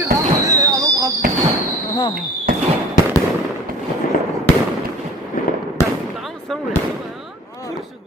Bir kaldı, alıp kaldı. Aha. Daha mı sen oraya baba ya? Kurşun.